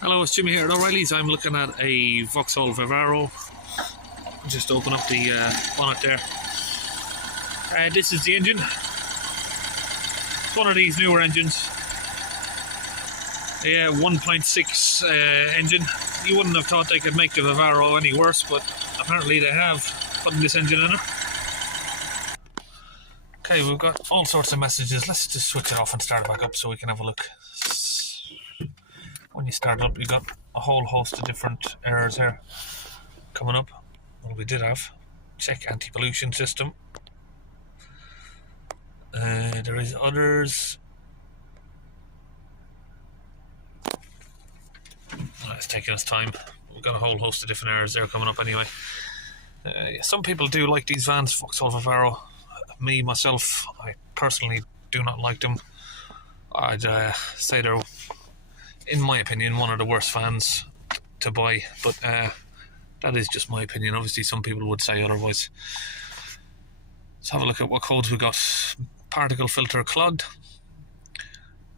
Hello, it's Jimmy here at O'Reilly's. I'm looking at a Vauxhall Vivaro. Just open up the bonnet there. This is the engine. It's one of these newer engines. Yeah, 1.6 engine. You wouldn't have thought they could make the Vivaro any worse, but apparently they have, putting this engine in it. Okay, we've got all sorts of messages. Let's just switch it off and start it back up so we can have a look. When you start it up, you got a whole host of different errors here coming up. Well, we did have check anti-pollution system. There is others. It's taking us time. We've got a whole host of different errors there coming up anyway. Some people do like these vans, Vauxhall Vivaro. Me, myself, I personally do not like them. I'd say they're, in my opinion, one of the worst vans to buy, but that is just my opinion. Obviously some people would say otherwise. Let's have a look at what codes we got. Particle filter clogged,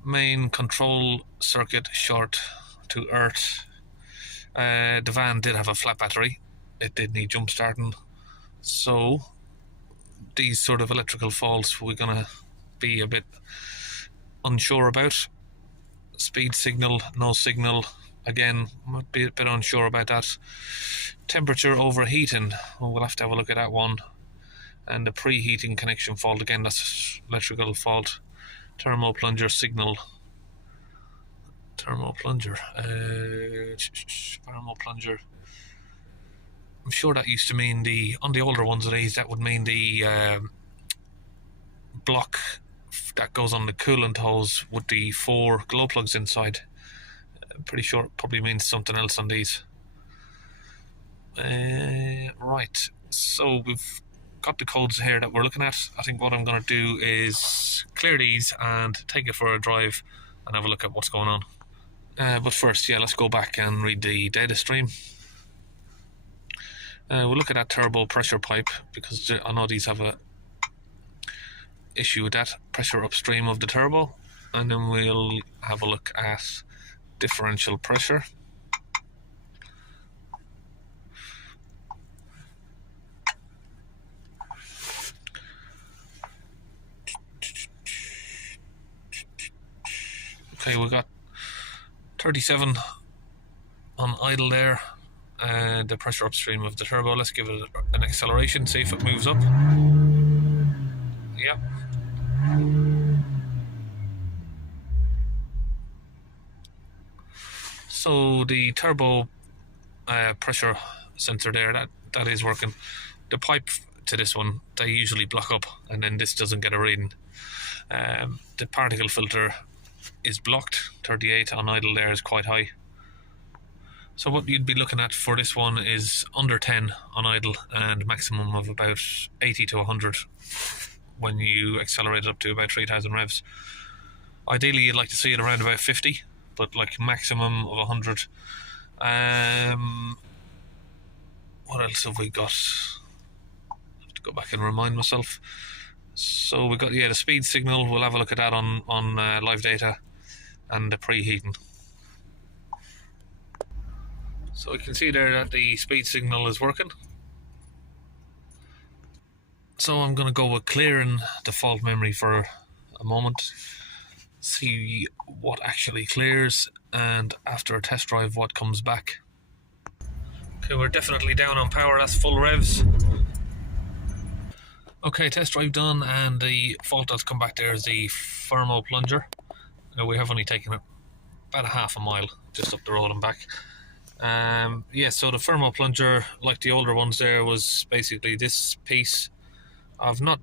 main control circuit short to earth. The van did have a flat battery. It did need jump starting, so these sort of electrical faults we're gonna be a bit unsure about. Speed signal, no signal, again might be a bit unsure about that. Temperature overheating, well, we'll have to have a look at that one. And the preheating connection fault, again that's electrical fault. Thermal plunger signal, thermal plunger. I'm sure that used to mean on the older ones of these, that would mean the block that goes on the coolant hose with the 4 glow plugs inside. I'm pretty sure it probably means something else on these. Right, so we've got the codes here that we're looking at. I think what I'm going to do is clear these and take it for a drive and have a look at what's going on. But first, yeah, let's go back and read the data stream. We'll look at that turbo pressure pipe, because I know these have a issue with that pressure upstream of the turbo, and then we'll have a look at differential pressure. Okay, we got 37 on idle there. The pressure upstream of the turbo. Let's give it an acceleration, see if it moves up. Yep. So the turbo pressure sensor there, that is working. The pipe to this one, they usually block up, and then this doesn't get a reading. The particle filter is blocked. 38 on idle there is quite high. So what you'd be looking at for this one is under 10 on idle and maximum of about 80 to 100 when you accelerate it up to about 3000 revs. Ideally you'd like to see it around about 50, but like maximum of 100. What else have we got? I have to go back and remind myself. So we got, yeah, the speed signal. We'll have a look at that on live data, and the preheating. So you can see there that the speed signal is working. So I'm going to go with clearing the fault memory for a moment, see what actually clears, and after a test drive what comes back. Okay, we're definitely down on power, that's full revs. Okay, test drive done, and the fault that's come back there is the thermal plunger. Now we have only taken it about a half a mile just up the road and back. Yeah, so the thermal plunger, like the older ones there, was basically this piece. I've not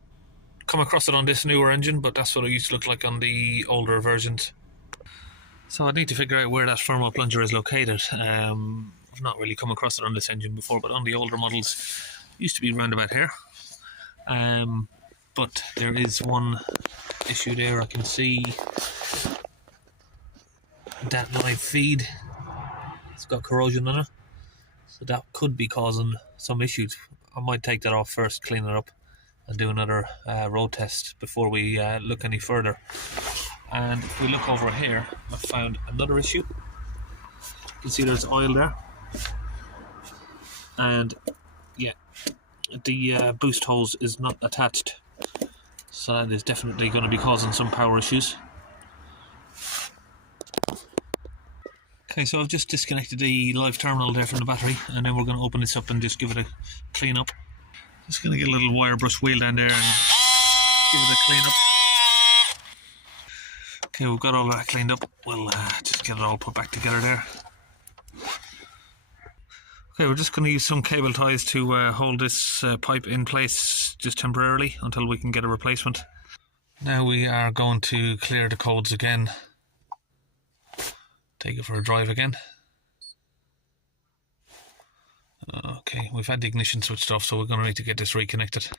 come across it on this newer engine, but that's what it used to look like on the older versions. So I need to figure out where that thermal plunger is located. I've not really come across it on this engine before, but on the older models it used to be round about here. But there is one issue there. I can see that live feed, it's got corrosion on it, so that could be causing some issues. I might take that off first, clean it up, and do another road test before we look any further. And if we look over here, I've found another issue. You can see there's oil there, and yeah, the boost hose is not attached, so that is definitely going to be causing some power issues. Okay, so I've just disconnected the live terminal there from the battery, and then we're going to open this up and just give it a clean up. Just going to get a little wire brush wheel down there and give it a clean up. Okay, we've got all that cleaned up. We'll just get it all put back together there. Okay, we're just going to use some cable ties to hold this pipe in place just temporarily until we can get a replacement. Now we are going to clear the codes again. Take it for a drive again. Okay, we've had the ignition switched off, so we're going to need to get this reconnected.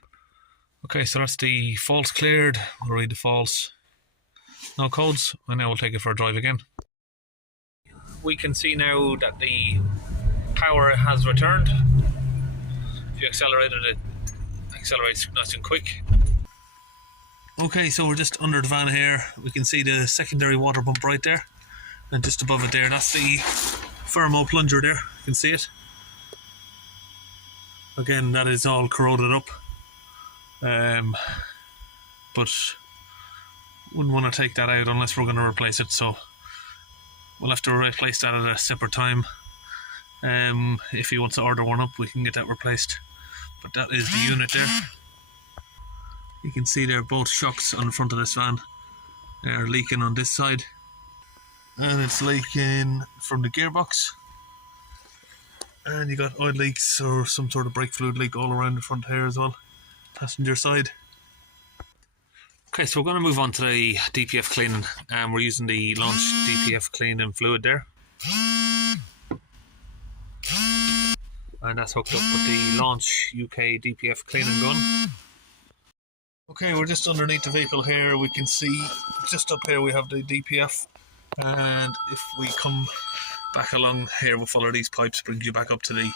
Okay, so that's the faults cleared. We'll read the faults. No codes, and now we'll take it for a drive again. We can see now that the power has returned. If you accelerated it, accelerates nice and quick. Okay, so we're just under the van here. We can see the secondary water pump right there. And just above it there, that's the thermo plunger there. You can see it. Again, that is all corroded up. But wouldn't want to take that out unless we're going to replace it, so we'll have to replace that at a separate time. If he wants to order one up, we can get that replaced. But that is the unit there. You can see there both shocks on the front of this van. They're leaking on this side. And it's leaking from the gearbox, and you got oil leaks or some sort of brake fluid leak all around the front here as well, passenger side. Okay, so we're going to move on to the DPF cleaning, and we're using the Launch DPF cleaning fluid there, and that's hooked up with the Launch UK DPF cleaning gun. Okay, we're just underneath the vehicle here. We can see just up here we have the DPF. And if we come back along here, we'll follow these pipes, brings you back up to the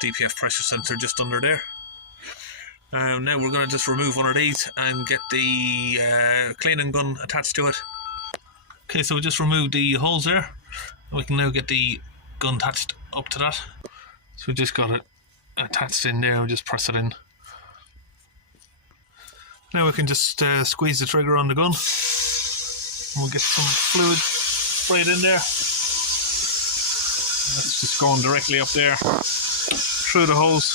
DPF pressure sensor just under there. Now we're going to just remove one of these and get the cleaning gun attached to it. Okay, so we just removed the holes there. We can now get the gun attached up to that. So we just got it attached in there, we just press it in. Now we can just squeeze the trigger on the gun. We'll get some fluid sprayed in there. That's just going directly up there through the hose,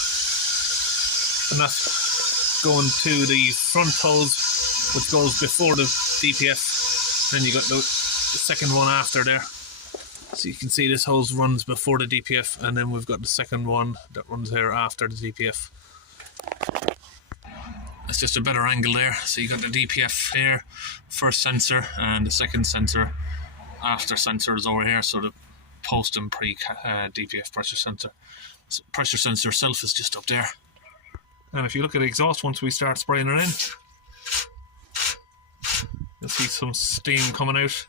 and that's going to the front hose, which goes before the DPF. Then you got the second one after there. So you can see this hose runs before the DPF, and then we've got the second one that runs here after the DPF. It's just a better angle there. So you got the DPF here, first sensor, and the second sensor after sensor is over here. So the post and pre DPF pressure sensor. So pressure sensor itself is just up there. And if you look at the exhaust, once we start spraying it in, you'll see some steam coming out.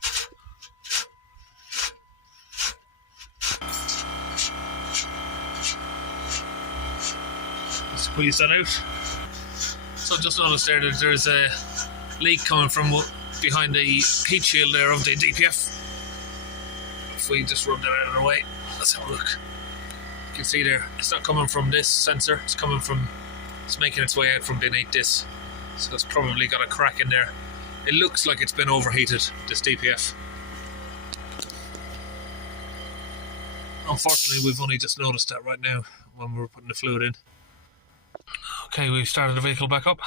Squeeze that out. So just notice there that there's a leak coming from behind the heat shield there of the DPF. If we just rub that out of the way, let's have a look. You can see there, it's not coming from this sensor, it's making its way out from beneath this. So it's probably got a crack in there. It looks like it's been overheated, this DPF. Unfortunately, we've only just noticed that right now when we were putting the fluid in. Okay, we've started the vehicle back up,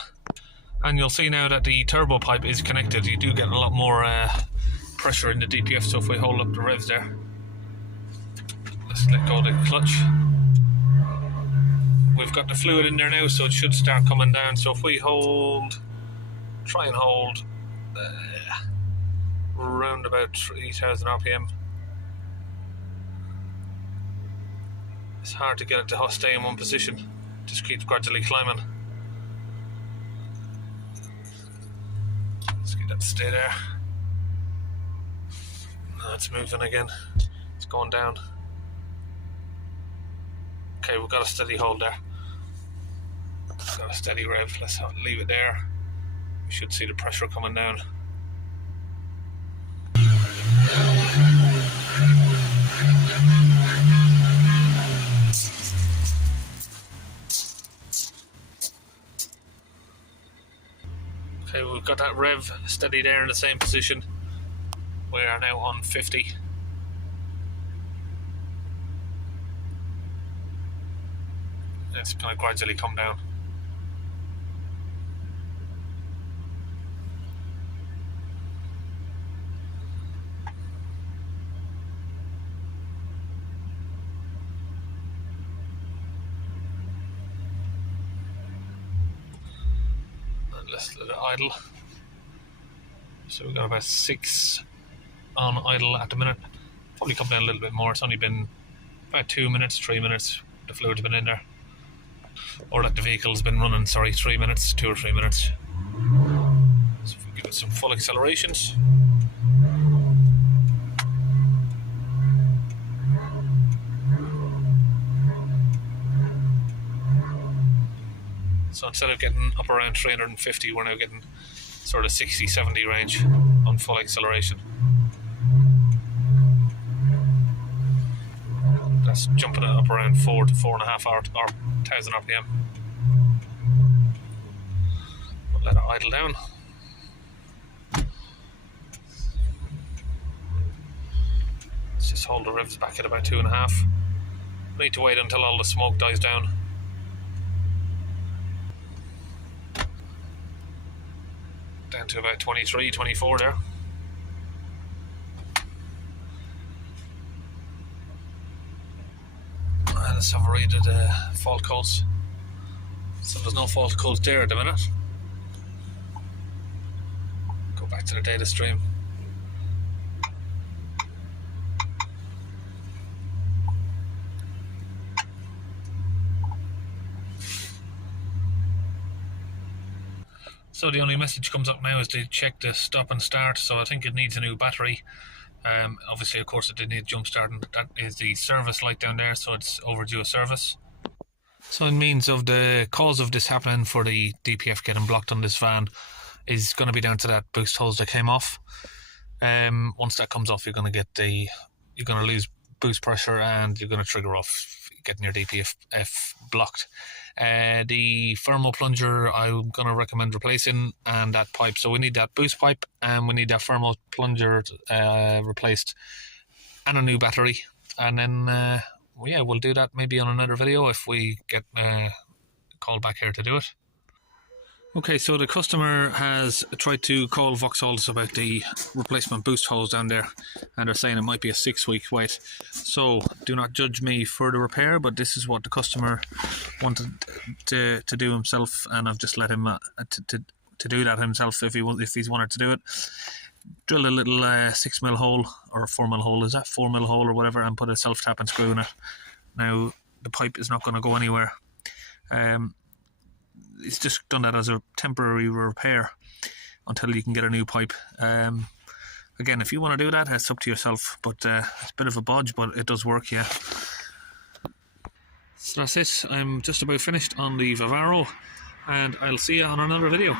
and you'll see now that the turbo pipe is connected. You do get a lot more pressure in the DPF, so if we hold up the revs there, let's let go of the clutch. We've got the fluid in there now, so it should start coming down. So if we try and hold around about 3000 RPM. It's hard to get it to stay in one position. Just keeps gradually climbing. Let's get that to stay there. Now it's moving again. It's going down. Okay, we've got a steady hold there. Got a steady rev. Let's leave it there. We should see the pressure coming down. Okay, we've got that rev steady there in the same position. We are now on 50. It's going to gradually come down. And let's let it idle. So we've got about 6 on idle at the minute. Probably come down a little bit more. It's only been about 2 minutes, 3 minutes. The fluid's been in there. Or that the vehicle's been running, 3 minutes, 2 or 3 minutes. So if we give it some full accelerations. So instead of getting up around 350, we're now getting sort of 60, 70 range on full acceleration. That's jumping it up around 4 to 4.5 hour or 1000 RPM. We'll let it idle down. Let's just hold the revs back at about 2.5. We need to wait until all the smoke dies down. Down to about 23, 24 there. And let's have a read of the fault codes. So there's no fault codes there at the minute. Go back to the data stream. So the only message comes up now is to check the stop and start. So I think it needs a new battery. Obviously, of course, it did need jump starting. That is the service light down there, so it's overdue a service. So in means of the cause of this happening for the DPF getting blocked on this van is going to be down to that boost hose that came off. Once that comes off, you're going to lose boost pressure and you're going to trigger off getting your DPF blocked. The thermal plunger I'm going to recommend replacing, and that pipe. So we need that boost pipe and we need that thermal plunger replaced and a new battery. And then yeah, we'll do that maybe on another video if we get called back here to do it. Okay, so the customer has tried to call Vauxhall about the replacement boost hose down there, and they're saying it might be a 6-week wait. So do not judge me for the repair, but this is what the customer wanted to do himself, and I've just let him to do that himself if he's wanted to do it. Drill a little 6mm hole or a 4mm hole, is that 4mm hole or whatever, and put a self-tapping screw in it. Now the pipe is not going to go anywhere. It's just done that as a temporary repair until you can get a new pipe. Again, if you want to do that, it's up to yourself, but it's a bit of a bodge, but it does work, yeah. So that's it. I'm just about finished on the Vivaro, and I'll see you on another video.